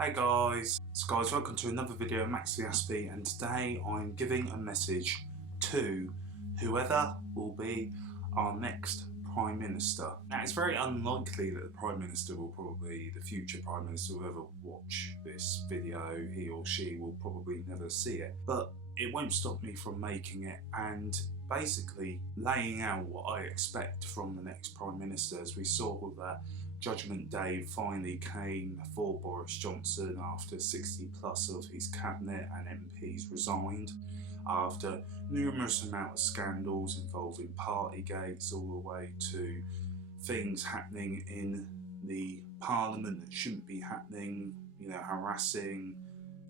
Hey guys, welcome to another video of MaxiAspie, and today I'm giving a message to whoever will be our next Prime Minister. Now it's very unlikely that the Prime Minister will probably, the future Prime Minister will ever watch this video. He or she will probably never see it, but it won't stop me from making it and basically laying out what I expect from the next Prime Minister. As we saw that Judgment Day finally came for Boris Johnson after 60 plus of his cabinet and MPs resigned, after numerous amount of scandals involving Partygate all the way to things happening in the Parliament that shouldn't be happening, harassing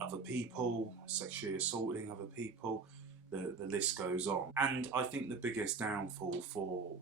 other people, sexually assaulting other people. The list goes on. And I think the biggest downfall for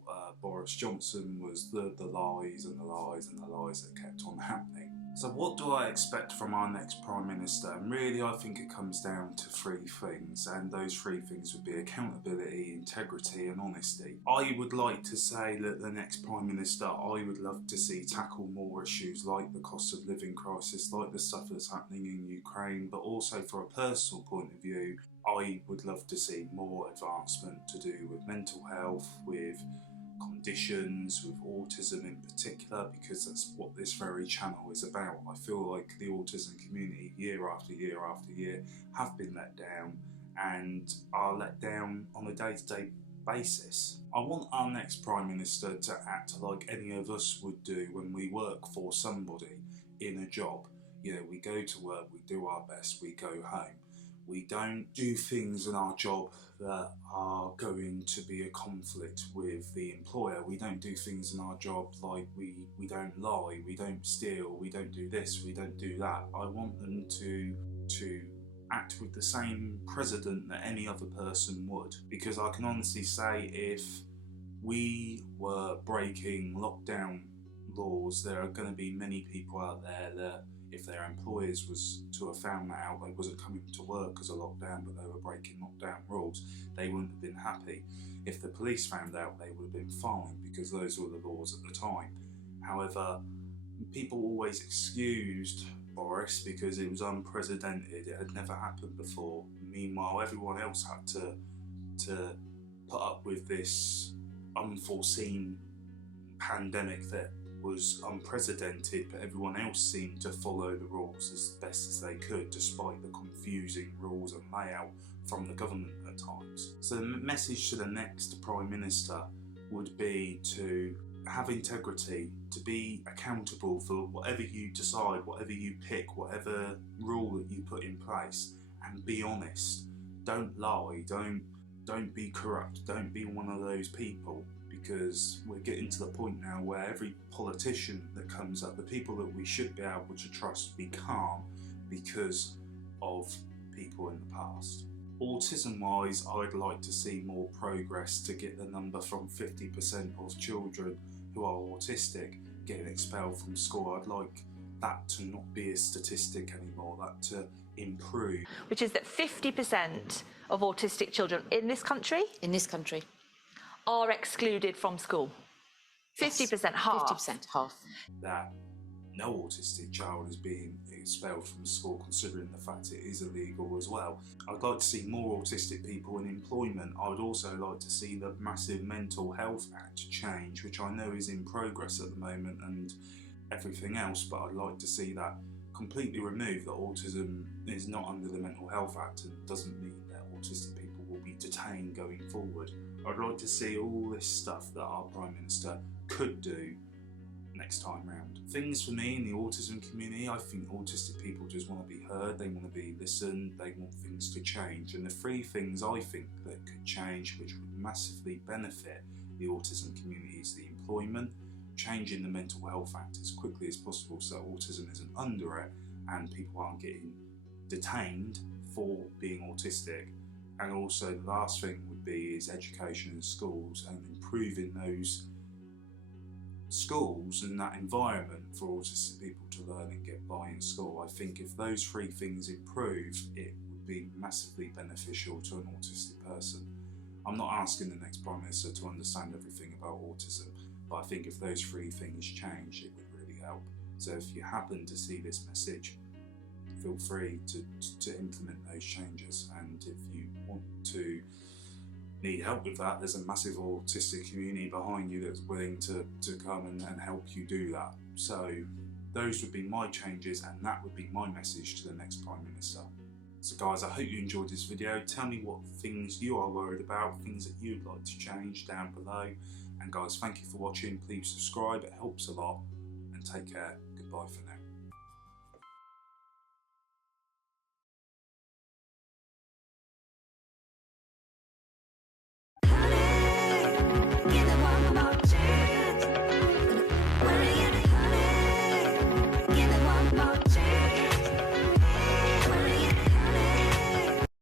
Boris Johnson was the lies and the lies and the lies that kept on happening. So what do I expect from our next Prime Minister? And really I think it comes down to three things, and those three things would be accountability, integrity and honesty. I would like to say that the next Prime Minister, I would love to see tackle more issues like the cost of living crisis, like the stuff that's happening in Ukraine, but also for a personal point of view, I would love to see more advancement to do with mental health, with conditions, with autism in particular, because that's what this very channel is about. I feel like the autism community year after year after year have been let down and are let down on a day-to-day basis. I want our next Prime Minister to act like any of us would do when we work for somebody in a job. We go to work, we do our best, we go home. We don't do things in our job that are going to be a conflict with the employer. We don't do things in our job like we don't lie, we don't steal, we don't do this, we don't do that. I want them to act with the same precedent that any other person would, because I can honestly say if we were breaking lockdown laws, there are going to be many people out there that if their employers was to have found that out, they wasn't coming to work as a lockdown, but they were breaking lockdown rules, they wouldn't have been happy. If the police found out, they would have been fined, because those were the laws at the time. However, people always excused Boris because it was unprecedented, it had never happened before. Meanwhile, everyone else had to put up with this unforeseen pandemic that was unprecedented, but everyone else seemed to follow the rules as best as they could, despite the confusing rules and layout from the government at times. So the message to the next Prime Minister would be to have integrity, to be accountable for whatever you decide, whatever you pick, whatever rule that you put in place, and be honest. Don't lie, don't be corrupt, don't be one of those people, because we're getting to the point now where every politician that comes up, the people that we should be able to trust, we can't because of people in the past. Autism wise, I'd like to see more progress to get the number from 50% of children who are autistic getting expelled from school. I'd like that to not be a statistic anymore, that to improve. Which is that 50% of autistic children in this country are excluded from school. 50%, half. 50%, half. That no autistic child is being expelled from school, considering the fact it is illegal as well. I'd like to see more autistic people in employment. I would also like to see the massive Mental Health Act change, which I know is in progress at the moment and everything else, but I'd like to see that completely removed, that autism is not under the Mental Health Act and doesn't mean that autistic people will be detained going forward. I'd like to see all this stuff that our Prime Minister could do next time round. Things for me in the autism community, I think autistic people just want to be heard, they want to be listened, they want things to change. And the three things I think that could change, which would massively benefit the autism community, is the employment, changing the Mental Health Act as quickly as possible so that autism isn't under it and people aren't getting detained for being autistic. And also the last thing would be is education in schools and improving those schools and that environment for autistic people to learn and get by in school. I think if those three things improve, it would be massively beneficial to an autistic person. I'm not asking the next Prime Minister to understand everything about autism, but I think if those three things change, it would really help. So if you happen to see this message, feel free to implement those changes. And if you want to need help with that, there's a massive autistic community behind you that's willing to come and help you do that. So those would be my changes, and that would be my message to the next Prime Minister. So guys, I hope you enjoyed this video. Tell me what things you are worried about, things that you'd like to change down below. And guys, thank you for watching. Please subscribe, it helps a lot. And take care. Goodbye for now.